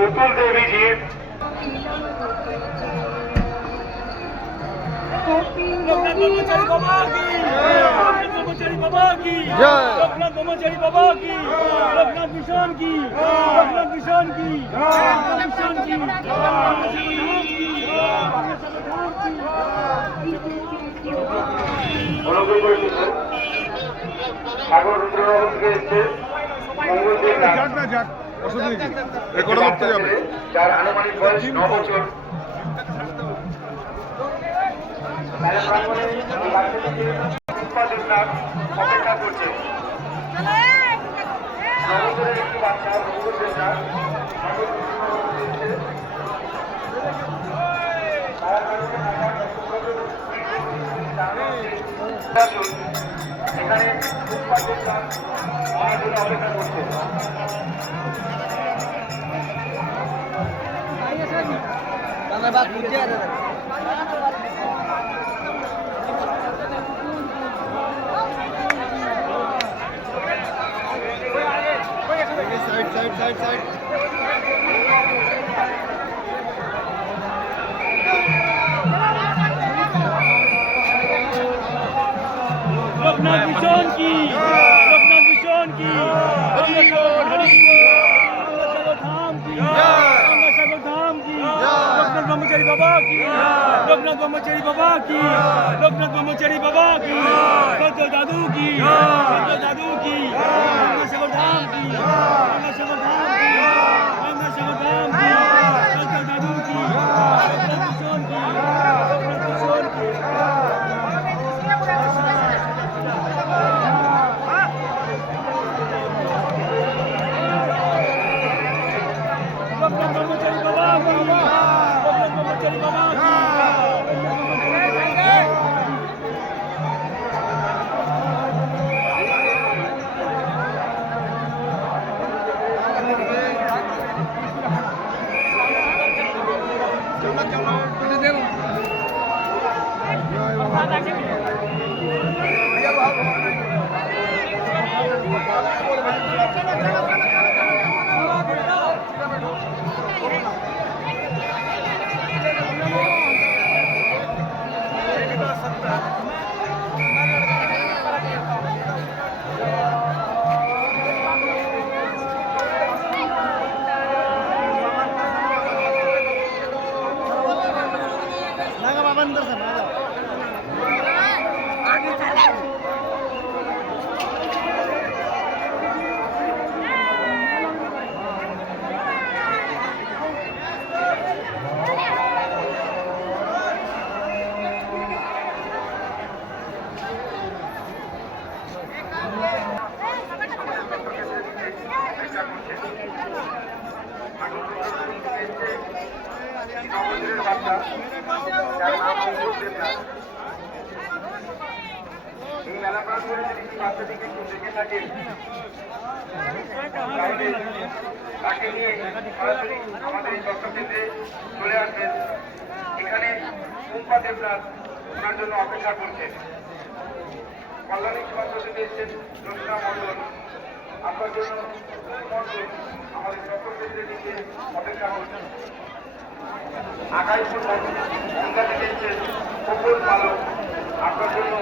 पुतुल देवी जी ब्रह्मचारी बाबा की ब्रह्मचारी बाबा की ब्रह्मचारी बाबा की रघुनाथ मिशन की रघुनाथ मिशन की मिशन की অনুকূল পরিচিত সাগর রুদ্রবাবু থেকে এসছে মঙ্গলদেব যার আনুমানিক বয়স 9 বছর অপেক্ষা করছে একটি বাচ্চা এখানে অপেক্ষা করছে साइड रघुनाथ मिशन की रघुनाथ मिशन की धाम की धाम की रघुनाथ ब्रह्मचारी बाबा की रघुनाथ ब्रह्मचारी बाबा की रघुनाथ ब्रह्मचारी बाबा की दादू की दादू की धाम की এই মেলা প্রাণ করে যদি বাচ্চাটিকে একটু দেখে থাকেন তাকে নিয়ে সরাসরি আমাদের এই চট্টগ্রামে চলে আসবেন। এখানে কুম্পা দেবনাথ ওনার জন্য অপেক্ষা করছেন। কল্যাণী সমাজ থেকে এসেছেন জোৎস্না মন্ডল, আপনার জন্য মন্ডল আমাদের চট্টগ্রামের দিকে অপেক্ষা করছেন। আকাইপুর থেকে এসেছেন কপুর পালক, আপনার জন্য